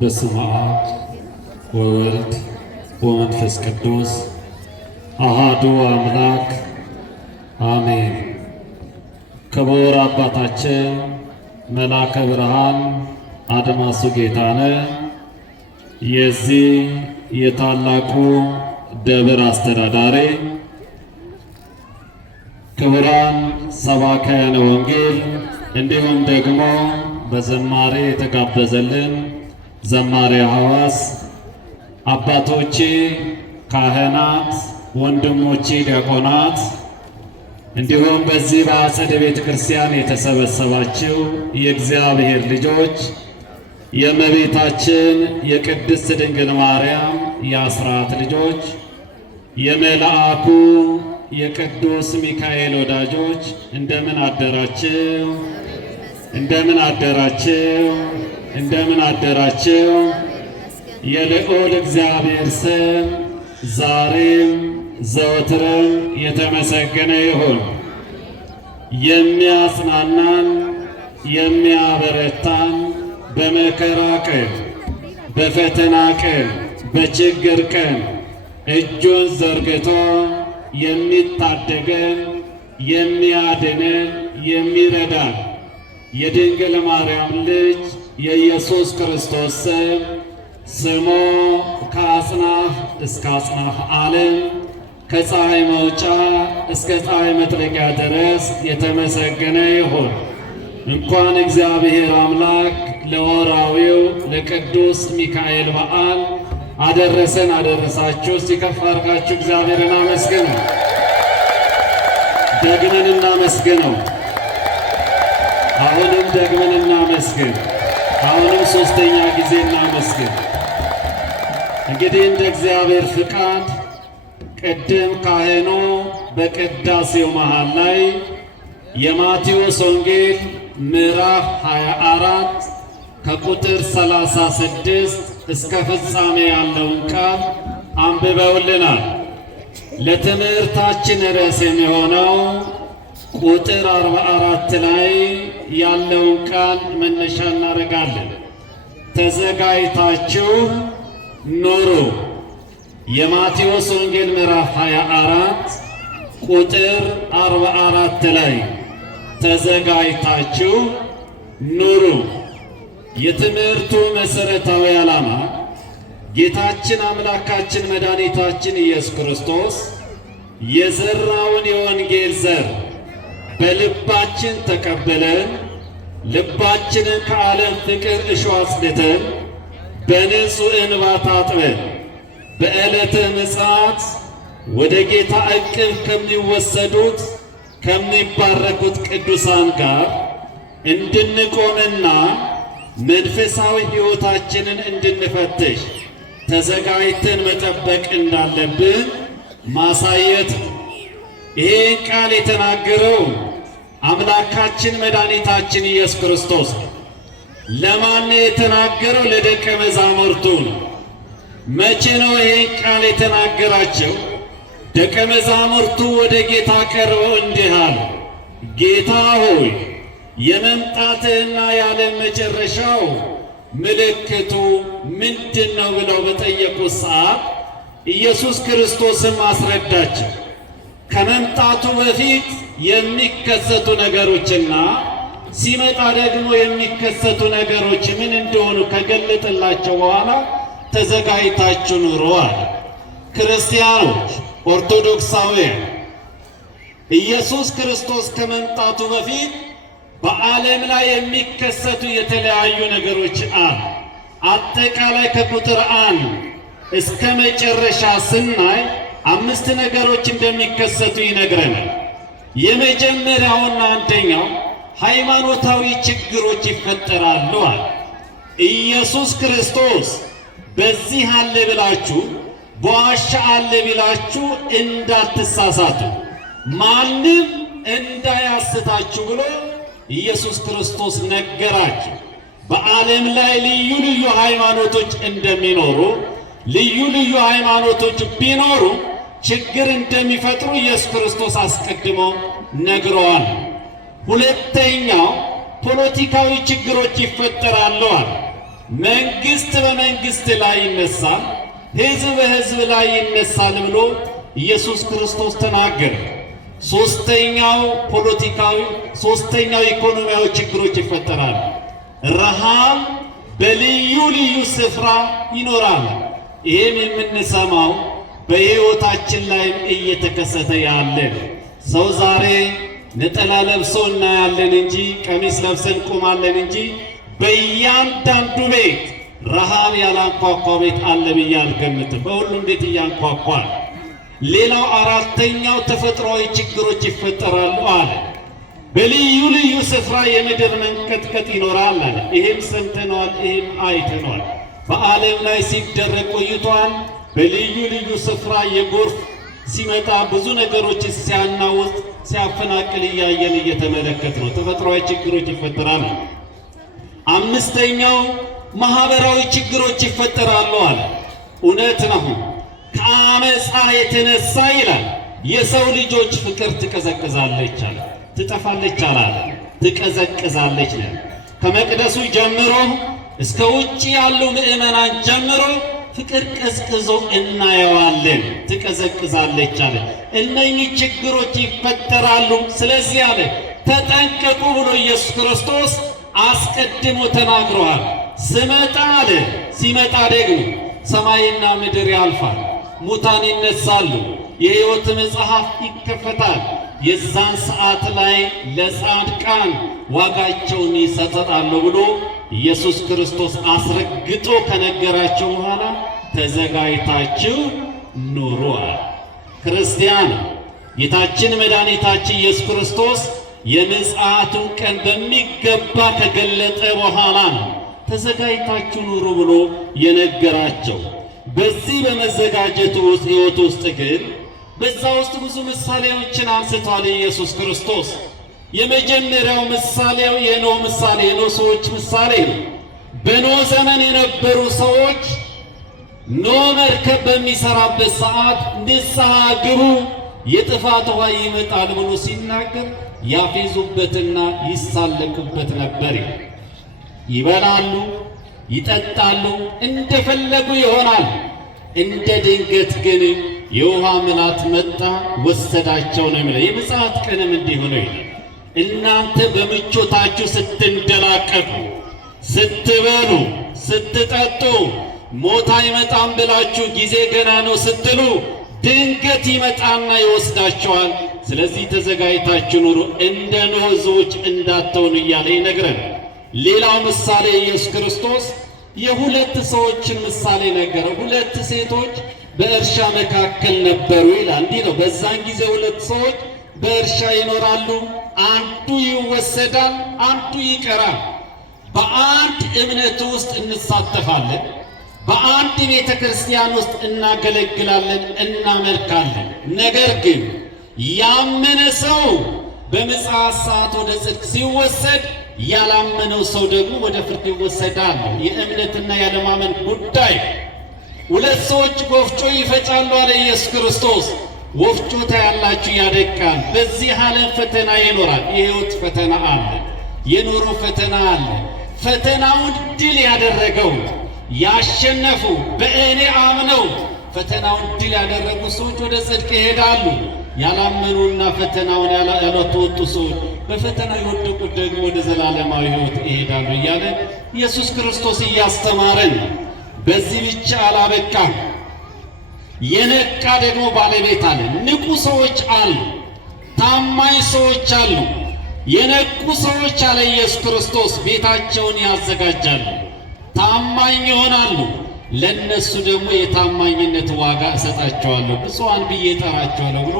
በስመ አብ ወወልድ ወመንፈስ ቅዱስ አሃዱ አምላክ አሜን። ክቡር አባታችን መላከ ብርሃን አድማሱ ጌታነህ የዚህ የታላቁ ደብር አስተዳዳሪ፣ ክቡራን ሰባክያነ ወንጌል እንዲሁም ደግሞ በዘማሬ የተጋበዘልን ዘማሪ ሐዋስ አባቶቼ ካህናት፣ ወንድሞቼ ዲያቆናት እንዲሁም በዚህ በአጸደ ቤተ ክርስቲያን የተሰበሰባችሁ የእግዚአብሔር ልጆች የእመቤታችን የቅድስት ድንግል ማርያም የአስራት ልጆች የመልአኩ የቅዱስ ሚካኤል ወዳጆች እንደምን አደራችሁ? እንደምን አደራችሁ? እንደምን አደራችሁ? የልዑል እግዚአብሔር ስም ዛሬም ዘወትርም የተመሰገነ ይሁን። የሚያጽናናን የሚያበረታን በመከራ ቀን፣ በፈተና ቀን፣ በችግር ቀን እጁን ዘርግቶ የሚታደገን የሚያድነን የሚረዳን የድንግል ማርያም ልጅ የኢየሱስ ክርስቶስ ስም ስሙ ከአጽናፍ እስከ አጽናፍ ዓለም ከፀሐይ መውጫ እስከ ፀሐይ መጥለቂያ ድረስ የተመሰገነ ይሁን። እንኳን እግዚአብሔር አምላክ ለወራዊው ለቅዱስ ሚካኤል በዓል አደረሰን አደረሳችሁ። እስቲ ከፍ አድርጋችሁ እግዚአብሔርን አመስግኑ። ደግመን እናመስግነው። አሁንም ደግመን እናመስግን። አሁንም ሶስተኛ ጊዜ እናመስግን። እንግዲህ እንደ እግዚአብሔር ፍቃድ ቅድም ካህኑ በቅዳሴው መሃል ላይ የማቴዎስ ወንጌል ምዕራፍ 24 ከቁጥር 36 እስከ ፍጻሜ ያለውን ቃል አንብበውልናል። ለትምህርታችን ርዕስ የሚሆነው ቁጥር 44 ላይ ያለውን ቃል መነሻ እናደርጋለን። ተዘጋጅታችሁ ኑሩ። የማቴዎስ ወንጌል ምዕራፍ 24 ቁጥር 44 ላይ ተዘጋጅታችሁ ኑሩ። የትምህርቱ መሠረታዊ ዓላማ ጌታችን አምላካችን መድኃኒታችን ኢየሱስ ክርስቶስ የዘራውን የወንጌል ዘር በልባችን ተቀበለን ልባችንን ከዓለም ፍቅር እሾህ አጽድተን በንጹሕ እንባ ታጥበን በዕለተ ምጽአት ወደ ጌታ እቅፍ ከሚወሰዱት ከሚባረኩት ቅዱሳን ጋር እንድንቆምና መንፈሳዊ ሕይወታችንን እንድንፈትሽ ተዘጋጅተን መጠበቅ እንዳለብን ማሳየት ነው። ይሄን ቃል የተናገረው አምላካችን መድኃኒታችን ኢየሱስ ክርስቶስ ነው። ለማን የተናገረው? ለደቀ መዛሙርቱ ነው። መቼ ነው ይሄን ቃል የተናገራቸው? ደቀ መዛሙርቱ ወደ ጌታ ቀርበው እንዲህ አሉ፣ ጌታ ሆይ የመምጣትህና የዓለም መጨረሻው ምልክቱ ምንድን ነው ብለው በጠየቁት ሰዓት ኢየሱስ ክርስቶስም አስረዳቸው። ከመምጣቱ በፊት የሚከሰቱ ነገሮችና ሲመጣ ደግሞ የሚከሰቱ ነገሮች ምን እንደሆኑ ከገለጠላቸው በኋላ ተዘጋጅታችሁ ኑሩ አለ። ክርስቲያኖች፣ ኦርቶዶክሳውያን ኢየሱስ ክርስቶስ ከመምጣቱ በፊት በዓለም ላይ የሚከሰቱ የተለያዩ ነገሮች አሉ። አጠቃላይ ከቁጥር 1 እስከ መጨረሻ ስናይ 5 ነገሮች እንደሚከሰቱ ይነግረናል። የመጀመሪያውና አንደኛው ሃይማኖታዊ ችግሮች ይፈጠራሉ አለ። ኢየሱስ ክርስቶስ በዚህ አለ ብላችሁ በዋሻ አለ ብላችሁ እንዳትሳሳቱ፣ ማንም እንዳያስታችሁ ብሎ ኢየሱስ ክርስቶስ ነገራችሁ። በዓለም ላይ ልዩ ልዩ ሃይማኖቶች እንደሚኖሩ፣ ልዩ ልዩ ሃይማኖቶች ቢኖሩ ችግር እንደሚፈጥሩ ኢየሱስ ክርስቶስ አስቀድሞ ነግረዋል። ሁለተኛው ፖለቲካዊ ችግሮች ይፈጠራሉ አለ። መንግስት በመንግስት ላይ ይነሳል፣ ህዝብ በህዝብ ላይ ይነሳል ብሎ ኢየሱስ ክርስቶስ ተናገረ። ሶስተኛው ፖለቲካዊ፣ ሶስተኛው ኢኮኖሚያዊ ችግሮች ይፈጠራሉ። ረሃብ በልዩ ልዩ ስፍራ ይኖራል። ይህም የምንሰማው በሕይወታችን ላይ እየተከሰተ ያለ ሰው ዛሬ ነጠላ ለብሶ እናያለን እንጂ ቀሚስ ለብሰን ቆማለን እንጂ በእያንዳንዱ ቤት ረሃብ ያላንኳኳ ቤት አለ ብዬ አልገምትም። በሁሉም ቤት እያንኳኳል። ሌላው አራተኛው ተፈጥሯዊ ችግሮች ይፈጠራሉ አለ። በልዩ ልዩ ስፍራ የምድር መንቀጥቀጥ ይኖራል አለ። ይህም ሰምተነዋል፣ ይህም አይተነዋል። በዓለም ላይ ሲደረግ ቆይቷል። በልዩ ልዩ ስፍራ የጎርፍ ሲመጣ ብዙ ነገሮች ሲያናውጥ ሲያፈናቅል እያየን እየተመለከት ነው። ተፈጥሯዊ ችግሮች ይፈጠራሉ። አምስተኛው ማህበራዊ ችግሮች ይፈጠራሉ አለ። እውነት ነው። ከአመፃ የተነሳ ይላል የሰው ልጆች ፍቅር ትቀዘቅዛለች አለ። ትጠፋለች አላለ፣ ትቀዘቅዛለች ነው። ከመቅደሱ ጀምሮ እስከ ውጭ ያሉ ምእመናን ጀምሮ ፍቅር ቀዝቅዞ እናየዋለን። ትቀዘቅዛለች አለ። እነኚህ ችግሮች ይፈጠራሉ። ስለዚህ አለ ተጠንቀቁ ብሎ ኢየሱስ ክርስቶስ አስቀድሞ ተናግሯል። ስመጣ አለ ሲመጣ ደግሞ ሰማይና ምድር ያልፋል፣ ሙታን ይነሳሉ፣ የሕይወት መጽሐፍ ይከፈታል። የዛን ሰዓት ላይ ለጻድቃን ዋጋቸውን ይሰጣሉ ብሎ ኢየሱስ ክርስቶስ አስረግጦ ከነገራቸው በኋላ ተዘጋጅታችሁ ኑሩ አለ። ክርስቲያን ጌታችን መድኃኒታችን ኢየሱስ ክርስቶስ የምጽአቱን ቀን በሚገባ ከገለጠ በኋላ ነው ተዘጋጅታችሁ ኑሩ ብሎ የነገራቸው። በዚህ በመዘጋጀቱ ውስጥ ሕይወት ውስጥ ግን በዛ ውስጥ ብዙ ምሳሌዎችን አንስቷል ኢየሱስ ክርስቶስ። የመጀመሪያው ምሳሌው የኖህ ምሳሌ፣ የኖህ ሰዎች ምሳሌ ነው። በኖህ ዘመን የነበሩ ሰዎች ኖህ መርከብ በሚሰራበት ሰዓት ንስሐ ግቡ የጥፋት ውሃ ይመጣል ብሎ ሲናገር ያፌዙበትና ይሳለቁበት ነበር። ይበላሉ፣ ይጠጣሉ፣ እንደፈለጉ ይሆናል። እንደ ድንገት ግን የውሃ ምላት መጣ ወሰዳቸው ነው የሚለው። የምጽአት ቀንም እንዲህ ነው ይላል። እናንተ በምቾታችሁ ስትንደላቀቁ፣ ስትበሉ፣ ስትጠጡ ሞት አይመጣም ብላችሁ ጊዜ ገና ነው ስትሉ ድንገት ይመጣና ይወስዳቸዋል። ስለዚህ ተዘጋጅታችሁ ኑሩ፣ እንደ ኖህ ሕዝቦች እንዳትሆኑ እያለ ይነግረን። ሌላው ምሳሌ ኢየሱስ ክርስቶስ የሁለት ሰዎችን ምሳሌ ነገረ። ሁለት ሴቶች በእርሻ መካከል ነበሩ ይላል። እንዲህ ነው። በዛን ጊዜ ሁለት ሰዎች በእርሻ ይኖራሉ። አንዱ ይወሰዳል፣ አንዱ ይቀራል። በአንድ እምነት ውስጥ እንሳተፋለን። በአንድ ቤተ ክርስቲያን ውስጥ እናገለግላለን፣ እናመልካለን። ነገር ግን ያመነ ሰው በምጽአት ሰዓት ወደ ጽድቅ ሲወሰድ፣ ያላመነው ሰው ደግሞ ወደ ፍርድ ይወሰዳል። የእምነትና ያለማመን ጉዳይ። ሁለት ሰዎች ወፍጮ ይፈጫሉ አለ ኢየሱስ ክርስቶስ። ወፍጮ ታያላችሁ፣ ያደቃል። በዚህ ዓለም ፈተና ይኖራል። የሕይወት ፈተና አለ፣ የኑሮ ፈተና አለ። ፈተናውን ድል ያደረገው ያሸነፉ በእኔ አምነው ፈተናውን ድል ያደረጉ ሰዎች ወደ ጽድቅ ይሄዳሉ። ያላመኑና ፈተናውን ያልተወጡ ሰዎች በፈተና የወደቁት ደግሞ ወደ ዘላለማዊ ሕይወት ይሄዳሉ እያለ ኢየሱስ ክርስቶስ እያስተማረን። በዚህ ብቻ አላበቃም። የነቃ ደግሞ ባለቤት አለ። ንቁ ሰዎች አሉ፣ ታማኝ ሰዎች አሉ። የነቁ ሰዎች አለ ኢየሱስ ክርስቶስ ቤታቸውን ያዘጋጃሉ፣ ታማኝ ይሆናሉ። ለነሱ ደግሞ የታማኝነት ዋጋ እሰጣቸዋለሁ፣ ብፁዓን ብዬ እጠራቸዋለሁ ብሎ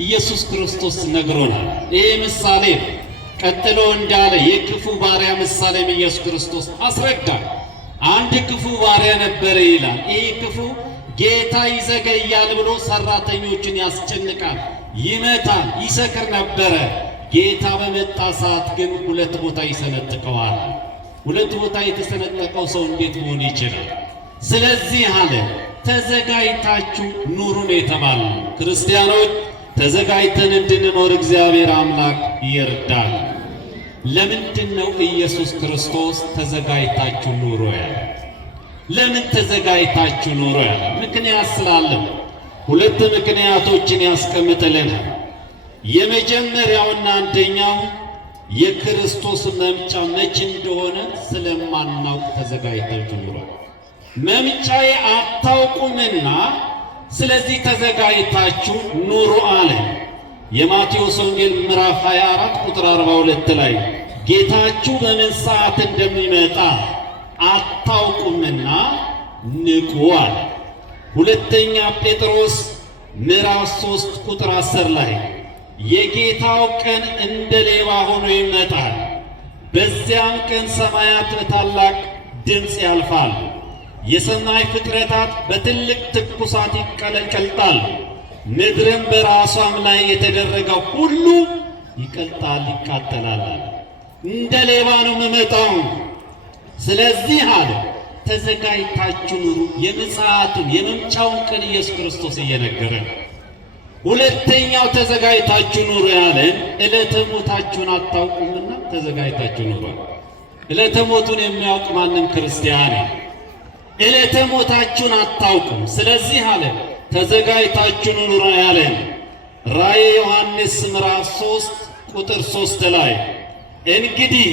ኢየሱስ ክርስቶስ ነግሮናል። ይሄ ምሳሌ ቀጥሎ እንዳለ የክፉ ባሪያ ምሳሌም ኢየሱስ ክርስቶስ አስረዳ። አንድ ክፉ ባሪያ ነበረ ይላል። ይህ ክፉ ጌታ ይዘገያል ብሎ ሰራተኞችን ያስጨንቃል፣ ይመታል፣ ይሰክር ነበረ። ጌታ በመጣ ሰዓት ግን ሁለት ቦታ ይሰነጥቀዋል። ሁለት ቦታ የተሰነጠቀው ሰው እንዴት መሆን ይችላል? ስለዚህ አለ ተዘጋጅታችሁ ኑሩ ነው የተባለው። ክርስቲያኖች ተዘጋጅተን እንድንኖር እግዚአብሔር አምላክ ይርዳል። ለምንድን ነው ኢየሱስ ክርስቶስ ተዘጋጅታችሁ ኑሩ ያለ? ለምን ተዘጋጅታችሁ ኑሩ ያለ ምክንያት ስላለው ሁለት ምክንያቶችን ያስቀምጥልናል። የመጀመሪያውና አንደኛው የክርስቶስ መምጫ መቼ እንደሆነ ስለማናውቅ ተዘጋጅታችሁ ኑሩ። መምጫዬ አታውቁምና ስለዚህ ተዘጋጅታችሁ ኑሩ አለ። የማቴዎስ ወንጌል ምዕራፍ 24 ቁጥር 42 ላይ ጌታችሁ በምን ሰዓት እንደሚመጣ አታውቁምና ንቁ አለ። ሁለተኛ ጴጥሮስ ምዕራፍ 3 ቁጥር 10 ላይ የጌታው ቀን እንደ ሌባ ሆኖ ይመጣል፣ በዚያም ቀን ሰማያት በታላቅ ድምፅ ያልፋሉ፣ የሰማይ ፍጥረታት በትልቅ ትኩሳት ይቀለቀልጣሉ፣ ምድርም በራሷም ላይ የተደረገው ሁሉ ይቀልጣል፣ ይቃጠላል። እንደ ሌባ ነው የምመጣው። ስለዚህ አለ ተዘጋጅታችሁ ኑሩ። የምጽአቱን የመምጫውን ቀን ኢየሱስ ክርስቶስ እየነገረ ነው። ሁለተኛው ተዘጋጅታችሁ ኑሩ ያለን ዕለተ ሞታችሁን አታውቁምና ተዘጋጅታችሁ ኑሩ። ዕለተ ሞቱን የሚያውቅ ማንም ክርስቲያን ዕለተ ሞታችሁን አታውቁም። ስለዚህ አለ ተዘጋጅታችሁ ኑሩ ያለን ራእየ ዮሐንስ ምዕራፍ 3 ቁጥር 3 ላይ እንግዲህ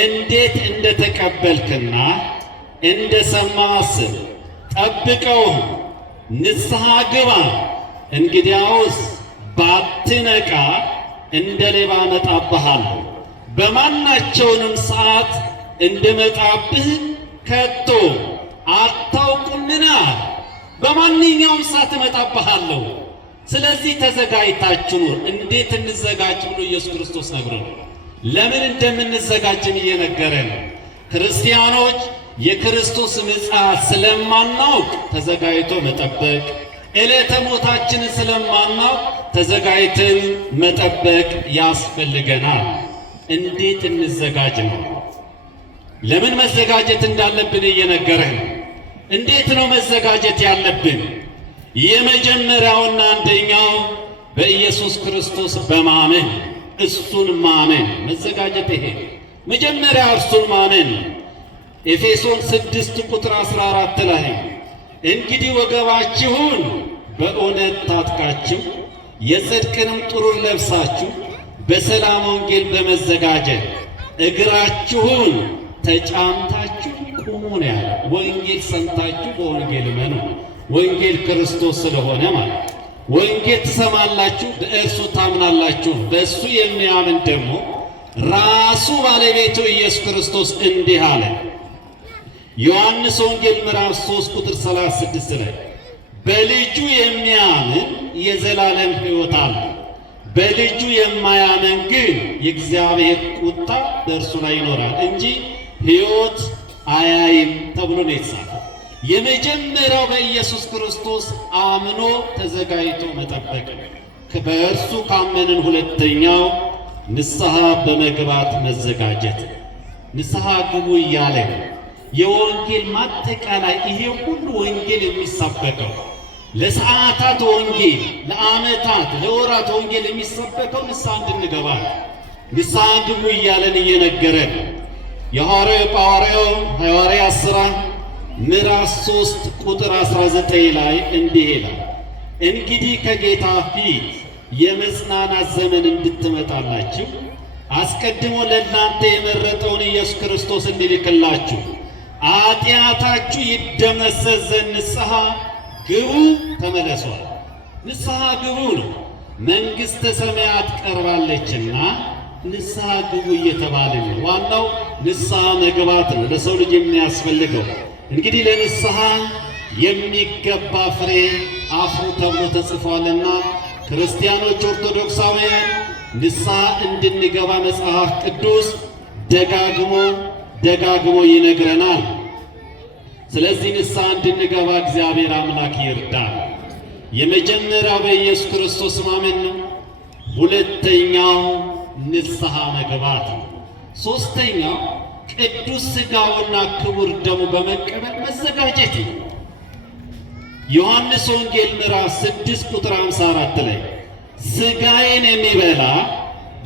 እንዴት እንደተቀበልክና እንደሰማህ አስብ፣ ጠብቀው፣ ንስሐ ግባ። እንግዲያውስ ባትነቃ እንደ ሌባ እመጣብሃለሁ፣ በማናቸውንም ሰዓት እንድመጣብህ ከቶ አታውቁምና። በማንኛውም ሰዓት እመጣብሃለሁ። ስለዚህ ተዘጋጅታችሁ ኑር። እንዴት እንዘጋጅ ብሎ ኢየሱስ ክርስቶስ ነግሮናል። ለምን እንደምንዘጋጅም እየነገረን ክርስቲያኖች የክርስቶስ ምጽአት ስለማናውቅ ተዘጋጅቶ መጠበቅ፣ ዕለተ ሞታችንን ስለማናውቅ ተዘጋጅተን መጠበቅ ያስፈልገናል። እንዴት እንዘጋጅ ነው? ለምን መዘጋጀት እንዳለብን እየነገረን። እንዴት ነው መዘጋጀት ያለብን? የመጀመሪያውና አንደኛው በኢየሱስ ክርስቶስ በማመን እሱን ማመን መዘጋጀት። ይሄ መጀመሪያ እርሱን ማመን። ኤፌሶን 6 ቁጥር 14 ላይ እንግዲህ ወገባችሁን በእውነት ታጥቃችሁ የጽድቅንም ጥሩር ለብሳችሁ በሰላም ወንጌል በመዘጋጀት እግራችሁን ተጫምታችሁ ቁሙ ነው ያለ። ወንጌል ሰምታችሁ በወንጌል እመኑ። ወንጌል ክርስቶስ ስለሆነ ማለት ወንጌል ትሰማላችሁ፣ በእርሱ ታምናላችሁ። በእሱ የሚያምን ደግሞ ራሱ ባለቤቱ ኢየሱስ ክርስቶስ እንዲህ አለ። ዮሐንስ ወንጌል ምዕራፍ 3 ቁጥር 36 ላይ በልጁ የሚያምን የዘላለም ሕይወት አለ፣ በልጁ የማያምን ግን የእግዚአብሔር ቁጣ በእርሱ ላይ ይኖራል እንጂ ሕይወት አያይም ተብሎ ነው የተጻፈው። የመጀመሪያው በኢየሱስ ክርስቶስ አምኖ ተዘጋጅቶ መጠበቅ፣ በእርሱ ካመንን ሁለተኛው ንስሐ በመግባት መዘጋጀት። ንስሐ ግቡ እያለ የወንጌል ማጠቃላይ ይሄ ሁሉ ወንጌል የሚሰበከው ለሰዓታት ወንጌል፣ ለዓመታት፣ ለወራት ወንጌል የሚሰበከው ንስሐ እንድንገባ ንስሐ ግቡ እያለን እየነገረን የሐዋርያው ሥራ ምዕራፍ 3 ቁጥር 19 ላይ እንዲህ ይላል፣ እንግዲህ ከጌታ ፊት የመጽናናት ዘመን እንድትመጣላችሁ አስቀድሞ ለእናንተ የመረጠውን ኢየሱስ ክርስቶስ እንዲልክላችሁ ኃጢአታችሁ ይደመሰስ ዘንድ ንስሐ ግቡ ተመለሷል። ንስሐ ግቡ ነው። መንግሥተ ሰማያት ቀርባለችና ንስሐ ግቡ እየተባለ ነው። ዋናው ንስሐ መግባት ነው ለሰው ልጅ የሚያስፈልገው። እንግዲህ ለንስሐ የሚገባ ፍሬ አፍሩ ተብሎ ተጽፏልና ክርስቲያኖች ኦርቶዶክሳውያን ንስሐ እንድንገባ መጽሐፍ ቅዱስ ደጋግሞ ይነግረናል። ስለዚህ ንስሐ እንድንገባ እግዚአብሔር አምላክ ይርዳል። የመጀመሪያው በኢየሱስ ክርስቶስ ማመን ነው። ሁለተኛው ንስሐ መግባት ነው። ሦስተኛው ቅዱስ ሥጋውና ክቡር ደሙ በመቀበል መዘጋጀት ነው። ዮሐንስ ወንጌል ምዕራፍ 6 ቁጥር 54 ላይ ሥጋዬን የሚበላ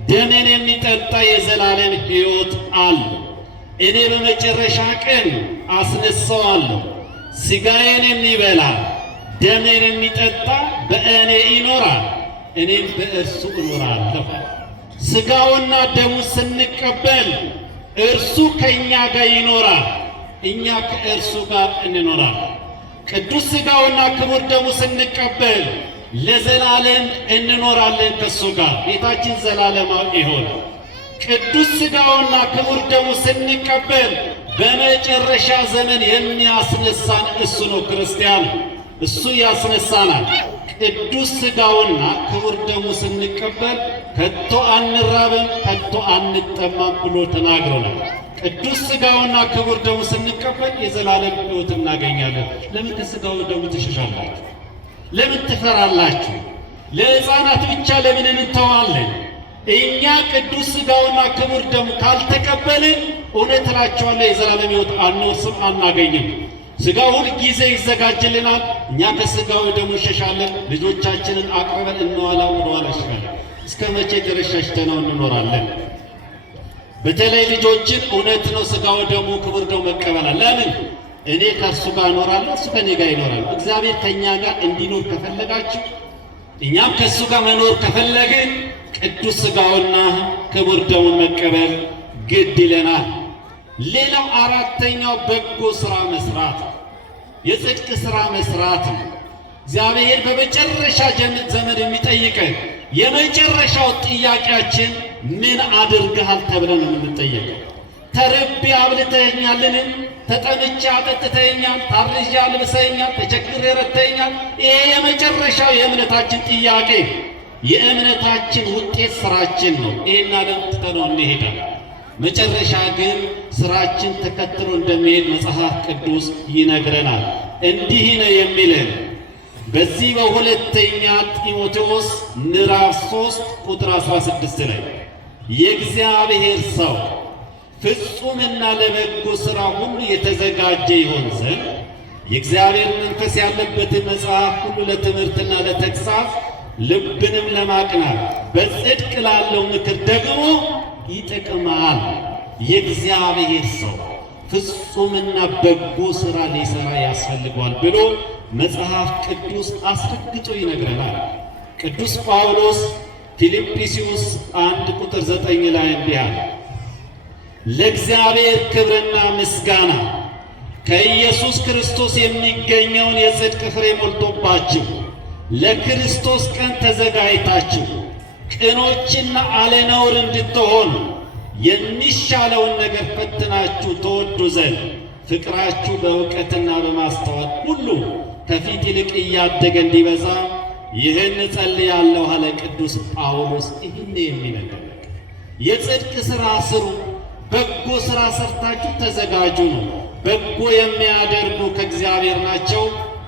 ደሜን የሚጠጣ የዘላለም ሕይወት አለው፣ እኔ በመጨረሻ ቀን አስነሳዋለሁ። ሥጋዬን የሚበላ ደሜን የሚጠጣ በእኔ ይኖራል፣ እኔም በእርሱ እኖራለሁ። ሥጋውና ደሙ ስንቀበል እርሱ ከእኛ ጋር ይኖራል፣ እኛ ከእርሱ ጋር እንኖራለን። ቅዱስ ሥጋውና ክቡር ደሙ ስንቀበል ለዘላለም እንኖራለን ከእሱ ጋር፣ ቤታችን ዘላለማዊ ይሆን። ቅዱስ ሥጋውና ክቡር ደሙ ስንቀበል በመጨረሻ ዘመን የሚያስነሳን እሱ ነው። ክርስቲያን እሱ ያስነሳናል። ቅዱስ ሥጋውና ክቡር ደሙ ስንቀበል ከቶ አንራብም፣ ከቶ አንጠማም ብሎ ተናግሮናል። ቅዱስ ሥጋውና ክቡር ደሙ ስንቀበል የዘላለም ሕይወት እናገኛለን። ለምን ከሥጋው ደሙ ትሸሻላችሁ? ለምን ትፈራላችሁ? ለሕፃናት ብቻ ለምን እንተዋለን? እኛ ቅዱስ ሥጋውና ክቡር ደሙ ካልተቀበልን እውነት እላችኋለሁ የዘላለም ሕይወት አንወርስም፣ አናገኝም። ሥጋው ሁል ጊዜ ይዘጋጅልናል፣ እኛ ከሥጋው ደሙ እንሸሻለን። ልጆቻችንን አቅርበን ወደኋላ እንሸሻለን። እስከ መቼ ድረስ ሸሽተነው እንኖራለን? በተለይ ልጆችን እውነት ነው ሥጋው ደሙ ክቡር ደሙ መቀበላል። ለምን? እኔ ከእሱ ጋር እኖራለሁ፣ እሱ ከእኔ ጋር ይኖራል። እግዚአብሔር ከእኛ ጋር እንዲኖር ከፈለጋችሁ፣ እኛም ከእሱ ጋር መኖር ከፈለግን ቅዱስ ሥጋውና ክቡር ደሙን መቀበል ግድ ይለናል። ሌላው አራተኛው በጎ ሥራ መስራት፣ የጽድቅ ሥራ መስራት ነው። እግዚአብሔር በመጨረሻ ዘመን የሚጠይቀን የመጨረሻው ጥያቄያችን ምን አድርገሃል ተብለን ነው የምንጠየቀው። ተርቤ አብልተኸኛልን? ተጠምቼ አጠጥተኸኛል? ታርዤ አልብሰኸኛል? ተቸግሬ ረድተኸኛል? ይሄ የመጨረሻው የእምነታችን ጥያቄ፣ የእምነታችን ውጤት ሥራችን ነው። ይሄን ዓለም ትተነው እንሄዳለን። መጨረሻ ግን ሥራችን ተከትሎ እንደሚሄድ መጽሐፍ ቅዱስ ይነግረናል። እንዲህ ነው የሚለን በዚህ በሁለተኛ ጢሞቴዎስ ምዕራፍ 3 ቁጥር 16 ላይ የእግዚአብሔር ሰው ፍጹምና ለበጎ ሥራ ሁሉ የተዘጋጀ ይሆን ዘንድ የእግዚአብሔር መንፈስ ያለበትን መጽሐፍ ሁሉ ለትምህርትና ለተግሣጽ ልብንም ለማቅናት በጽድቅ ላለው ምክር ደግሞ ይጠቅማል። የእግዚአብሔር ሰው ፍጹምና በጎ ሥራ ሊሠራ ያስፈልገዋል ብሎ መጽሐፍ ቅዱስ አስረግጦ ይነግረናል። ቅዱስ ጳውሎስ ፊልጵስዩስ 1 ቁጥር 9 ላይ እንዲህ አለ፣ ለእግዚአብሔር ክብርና ምስጋና ከኢየሱስ ክርስቶስ የሚገኘውን የጽድቅ ፍሬ ሞልቶባችሁ ለክርስቶስ ቀን ተዘጋጅታችሁ ቅኖችና አለነውር እንድትሆኑ የሚሻለውን ነገር ፈትናችሁ ተወዱ ዘንድ ፍቅራችሁ በእውቀትና በማስተዋል ሁሉ ከፊት ይልቅ እያደገ እንዲበዛ ይህን እጸልያለሁ አለ ቅዱስ ጳውሎስ። ይህን የሚነግር የጽድቅ ሥራ ስሩ፣ በጎ ሥራ ሰርታችሁ ተዘጋጁ ነው። በጎ የሚያደርጉ ከእግዚአብሔር ናቸው፣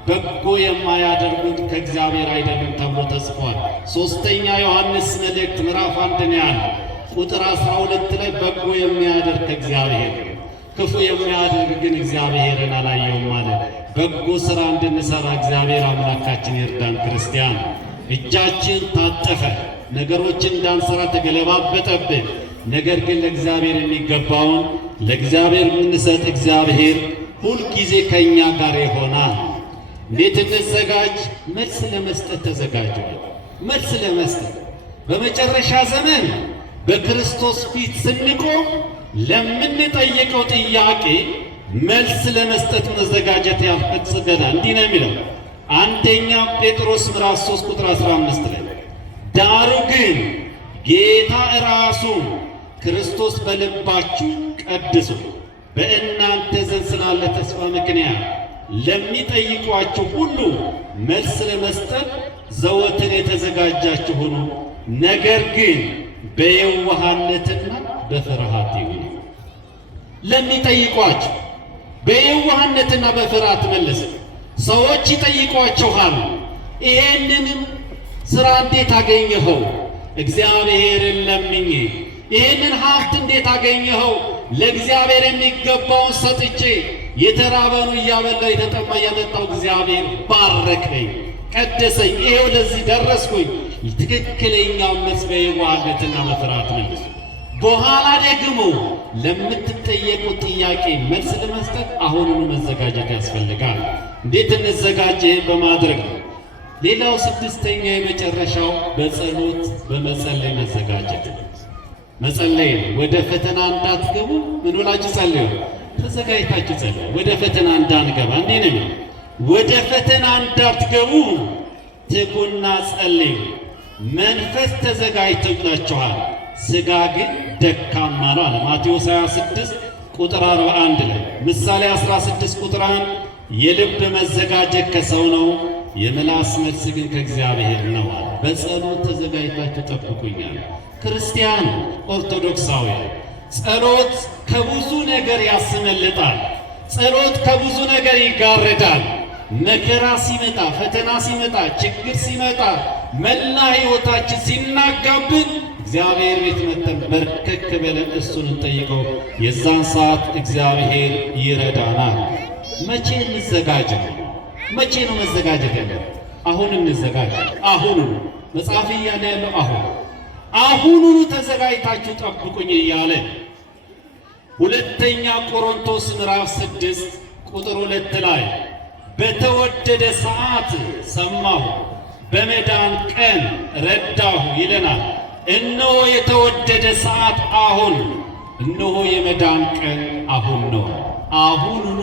በጎ የማያደርጉት ከእግዚአብሔር አይደሉም ተብሎ ተጽፏል። ሦስተኛ ዮሐንስ መልእክት ምዕራፍ 1 ነው ያለው ቁጥር 12 ላይ በጎ የሚያደርግ ከእግዚአብሔር፣ ክፉ የሚያደርግ ግን እግዚአብሔርን አላየውም ማለት። በጎ ሥራ እንድንሠራ እግዚአብሔር አምላካችን ይርዳን። ክርስቲያን እጃችን ታጠፈ፣ ነገሮችን እንዳንሠራ ተገለባበጠብን። ነገር ግን ለእግዚአብሔር የሚገባውን ለእግዚአብሔር የምንሰጥ እግዚአብሔር ሁልጊዜ ከእኛ ጋር ይሆናል። እንዴት እንዘጋጅ? መልስ ለመስጠት ተዘጋጁ። መልስ ለመስጠት በመጨረሻ ዘመን በክርስቶስ ፊት ስንቆም ለምንጠይቀው ጥያቄ መልስ ለመስጠት መዘጋጀት ያስፈልገናል። እንዲህ ነው የሚለው አንደኛ ጴጥሮስ ምዕራፍ 3 ቁጥር 15 ላይ ዳሩ ግን ጌታ ራሱ ክርስቶስ በልባችሁ ቀድሱ፣ በእናንተ ዘንድ ስላለ ተስፋ ምክንያት ለሚጠይቋችሁ ሁሉ መልስ ለመስጠት ዘወትር የተዘጋጃችሁ ሁኑ፣ ነገር ግን በየዋህነትና በፍርሃት ይሁን። ለሚጠይቋችሁ በየዋህነትና በፍርሃት መልስ። ሰዎች ይጠይቋችኋል፣ ይሄንንም ሥራ እንዴት አገኘኸው? እግዚአብሔርን ለምኜ። ይሄንን ሀብት እንዴት አገኘኸው? ለእግዚአብሔር የሚገባውን ሰጥቼ የተራበኑ እያበላሁ የተጠማ እያጠጣሁ እግዚአብሔር ባረከኝ፣ ቀደሰኝ፣ ይሄው ለዚህ ደረስኩኝ። ትክክለኛው መልስ በየዋህነትና በፍርሃት መልሱ። በኋላ ደግሞ ለምትጠየቁት ጥያቄ መልስ ለመስጠት አሁኑኑ መዘጋጀት ያስፈልጋል። እንዴት እንዘጋጅ? በማድረግ ነው። ሌላው ስድስተኛ የመጨረሻው በጸሎት በመጸለይ መዘጋጀት መጸለይ ነው። ወደ ፈተና እንዳትገቡ ምን ብላችሁ ጸልዩ? ተዘጋጅታችሁ ጸልዩ። ወደ ፈተና እንዳንገባ እንዴ ነው። ወደ ፈተና እንዳትገቡ ትጉና ጸልዩ። መንፈስ ተዘጋጅቶላችኋል፣ ሥጋ ግን ደካማ ነው አለ ማቴዎስ 26 ቁጥር 41 ላይ። ምሳሌ 16 ቁጥር 1 የልብ መዘጋጀት ከሰው ነው፣ የምላስ መልስ ግን ከእግዚአብሔር ነው አለ። በጸሎት ተዘጋጅታችሁ ጠብቁኛል። ክርስቲያን ኦርቶዶክሳውያን ጸሎት ከብዙ ነገር ያስመልጣል። ጸሎት ከብዙ ነገር ይጋረዳል። መከራ ሲመጣ፣ ፈተና ሲመጣ፣ ችግር ሲመጣ፣ መላ ሕይወታችን ሲናጋብን እግዚአብሔር ቤት መጥተን በርከክ ብለን እሱን እንጠይቀው። የዛን ሰዓት እግዚአብሔር ይረዳናል። መቼ እንዘጋጅ? መቼ ነው መዘጋጀት ያለው? አሁን እንዘጋጅ። አሁኑ መጽሐፍ እያለ ያለው አሁኑኑ ተዘጋጅታችሁ ጠብቁኝ እያለ ሁለተኛ ቆሮንቶስ ምዕራፍ 6 ቁጥር 2 ላይ በተወደደ ሰዓት ሰማሁ፣ በመዳን ቀን ረዳሁ ይለናል። እነሆ የተወደደ ሰዓት አሁን፣ እነሆ የመዳን ቀን አሁን ነው። አሁኑኑ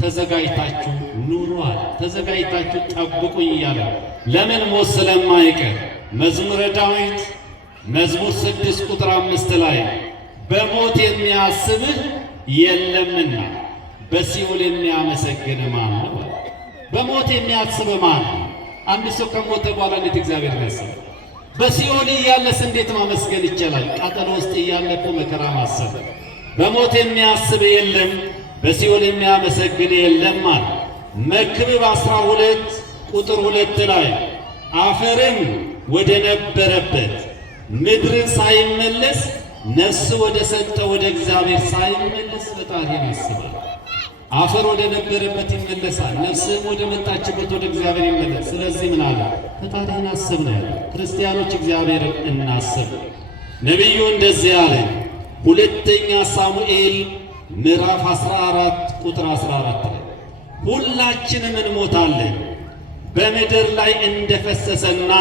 ተዘጋጅታችሁ ኑሯል። ተዘጋጅታችሁ ጠብቁኝ እያለ ለምን? ሞት ስለማይቀር መዝሙረ ዳዊት መዝሙር 6 ቁጥር 5 ላይ በሞት የሚያስብህ የለምና በሲኦል የሚያመሰግን ማን ነው? በሞት የሚያስብ ማን ነው? አንድ ሰው ከሞተ በኋላ እንዴት እግዚአብሔር ያስብ? በሲኦል እያለስ እንዴት ማመስገን ይቻላል? ቃጠሎ ውስጥ እያለ እኮ መከራ ማሰብ። በሞት የሚያስብ የለም፣ በሲኦል የሚያመሰግን የለም አለ። መክብብ 12 ቁጥር 2 ላይ አፈርን ወደ ነበረበት ምድርን ሳይመለስ ነፍስ ወደ ሰጠ ወደ እግዚአብሔር ሳይመለስ ፈጣሪን ያስባል። አፈር ወደ ነበረበት ይመለሳል፣ ነፍስም ወደ መጣችበት ወደ እግዚአብሔር ይመለስ። ስለዚህ ምን አለ? ፈጣሪን አስብ ነው ያለ። ክርስቲያኖች እግዚአብሔርን እናስብ። ነቢዩ እንደዚህ አለ። ሁለተኛ ሳሙኤል ምዕራፍ 14 ቁጥር 14 ላይ ሁላችንም እንሞታለን፣ በምድር ላይ እንደፈሰሰና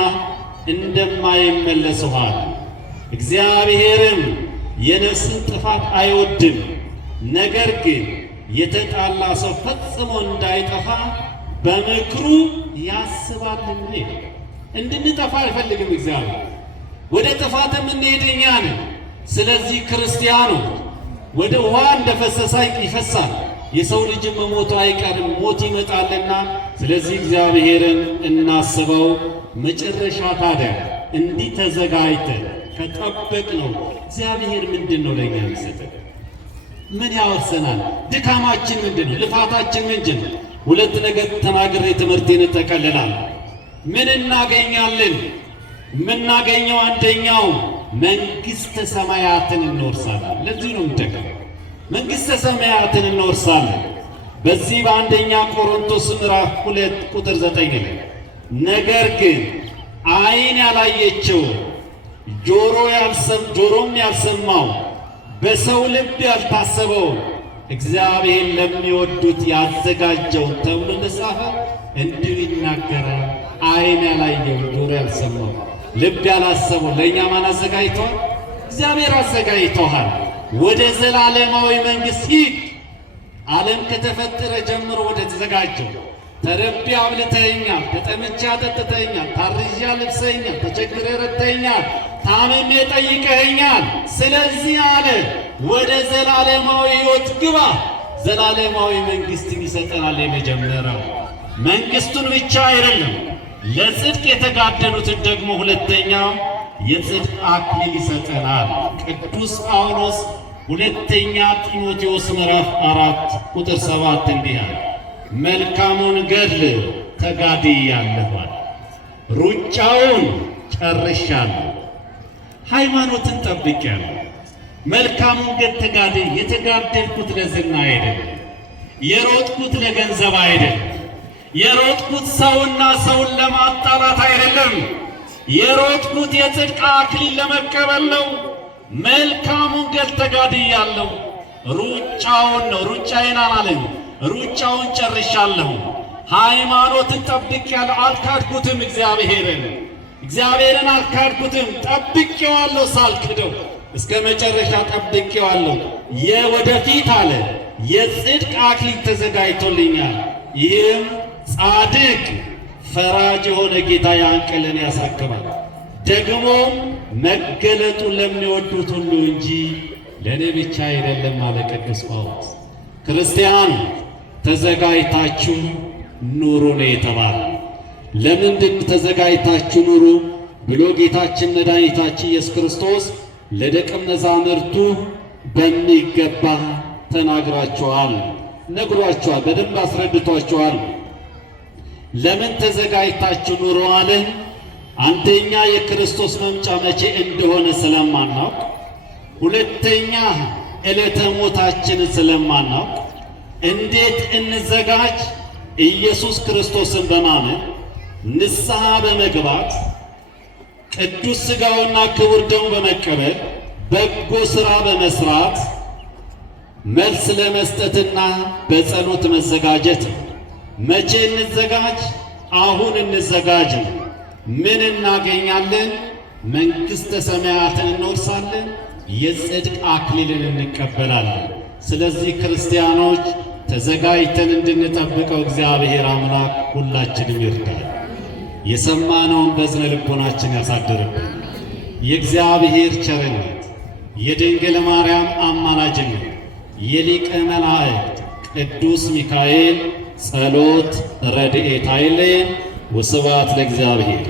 እንደማይመለስ ውሃ፣ እግዚአብሔርም የነፍስን ጥፋት አይወድም፣ ነገር ግን የተጣላ ሰው ፈጽሞ እንዳይጠፋ በምክሩ ያስባልና። እንድንጠፋ አይፈልግም እግዚአብሔር። ወደ ጥፋትም እንሄደኛ ነን። ስለዚህ ክርስቲያኑ ወደ ውሃ እንደፈሰሰ ይፈሳል። የሰው ልጅ መሞቱ አይቀርም፣ ሞት ይመጣልና። ስለዚህ እግዚአብሔርን እናስበው። መጨረሻ ታዲያ እንዲህ ተዘጋጅተን ከጠበቅ ነው እግዚአብሔር ምንድን ነው ለእኛ የሚሰጠን? ምን ያወርሰናል? ድካማችን ምንድን ነው? ልፋታችን ምንድን ነው? ሁለት ነገር ተናግሬ ትምህርቴን እጠቀልላለሁ። ምን እናገኛለን? የምናገኘው አንደኛው መንግሥተ ሰማያትን እንወርሳለን። ለዚህ ነው የምንጠቀመው። መንግሥተ ሰማያትን እንወርሳለን። በዚህ በአንደኛ ቆሮንቶስ ምዕራፍ 2 ቁጥር 9 ላይ ነገር ግን ዓይን ያላየችው ጆሮም ያልሰማው በሰው ልብ ያልታሰበው እግዚአብሔር ለሚወዱት ያዘጋጀው ተብሎ እንደጻፈ እንዲሁ ይናገራል። ዓይን ያላየው ጆሮ ያልሰማው ልብ ያላሰበው ለእኛ ማን አዘጋጅቷል? እግዚአብሔር አዘጋጅቶሃል። ወደ ዘላለማዊ መንግሥት ሂድ። ዓለም ከተፈጠረ ጀምሮ ወደ ተዘጋጀው ተርቤ አብልተኸኛል፣ ተጠምቼ አጠጥተኸኛል፣ ታርዤ አልብሰኸኛል፣ ተቸግሬ ረድተኸኛል፣ ታምሜ ጠይቀኸኛል። ስለዚህ አለ ወደ ዘላለማዊ ሕይወት ግባ። ዘላለማዊ መንግሥትን ይሰጠናል። የመጀመሪያው መንግሥቱን ብቻ አይደለም፣ ለጽድቅ የተጋደሉትን ደግሞ ሁለተኛው የጽድቅ አክሊል ይሰጠናል። ቅዱስ ጳውሎስ ሁለተኛ ጢሞቴዎስ ምዕራፍ 4 ቁጥር 7 እንዲህ አለ፣ መልካሙን ገድል ተጋድያለሁ፣ ሩጫውን ጨርሻለሁ፣ ሃይማኖትን ጠብቄያለሁ። መልካሙን ገድል ተጋድዬ የተጋደልኩት ለዝና አይደለም፣ የሮጥኩት ለገንዘብ አይደለም፣ የሮጥኩት ሰውና ሰውን ለማጣላት አይደለም፣ የሮጥኩት የጽድቅ አክሊል ለመቀበል ነው። መልካሙን ገድል ተጋድያለሁ። ሩጫውን ነው ሩጫዬን አላለኝ፣ ሩጫውን ጨርሻለሁ። ሃይማኖትን ጠብቄያለሁ፣ አልካድኩትም። እግዚአብሔርን አልካድኩትም፣ ጠብቄዋለሁ። ሳልክደው እስከ መጨረሻ ጠብቄዋለሁ። የወደፊት አለ የጽድቅ አክሊል ተዘጋጅቶልኛል። ይህም ጻድቅ ፈራጅ የሆነ ጌታ ያን ቀን ያሳክማል። ደግሞ መገለጡን ለሚወዱት ሁሉ እንጂ ለእኔ ብቻ አይደለም አለ ቅዱስ ጳውሎስ። ክርስቲያኑ ተዘጋጅታችሁ ኑሩ ነው የተባለ። ለምንድን ተዘጋጅታችሁ ኑሩ ብሎ ጌታችን መድኃኒታችን ኢየሱስ ክርስቶስ ለደቀ መዛሙርቱ በሚገባ ተናግራቸዋል፣ ነግሯቸዋል፣ በደንብ አስረድቷቸዋል። ለምን ተዘጋጅታችሁ ኑሩ አለ? አንደኛ የክርስቶስ መምጫ መቼ እንደሆነ ስለማናውቅ፣ ሁለተኛ ዕለተ ሞታችንን ስለማናውቅ እንዴት እንዘጋጅ? ኢየሱስ ክርስቶስን በማመን ንስሐ በመግባት ቅዱስ ሥጋውና ክቡር ደሙ በመቀበል በጎ ሥራ በመስራት መልስ ለመስጠትና በጸሎት መዘጋጀት ነው። መቼ እንዘጋጅ? አሁን እንዘጋጅ ነው። ምን እናገኛለን? መንግሥተ ሰማያትን እንወርሳለን፣ የጽድቅ አክሊልን እንቀበላለን። ስለዚህ ክርስቲያኖች ተዘጋጅተን እንድንጠብቀው እግዚአብሔር አምላክ ሁላችንም ይርዳል። የሰማነውን በዝነ ልቦናችን ያሳድርብን። የእግዚአብሔር ቸርነት፣ የድንግል ማርያም አማላጅነት፣ የሊቀ መላእክት ቅዱስ ሚካኤል ጸሎት ረድኤት አይለየን። ወስብሐት ለእግዚአብሔር።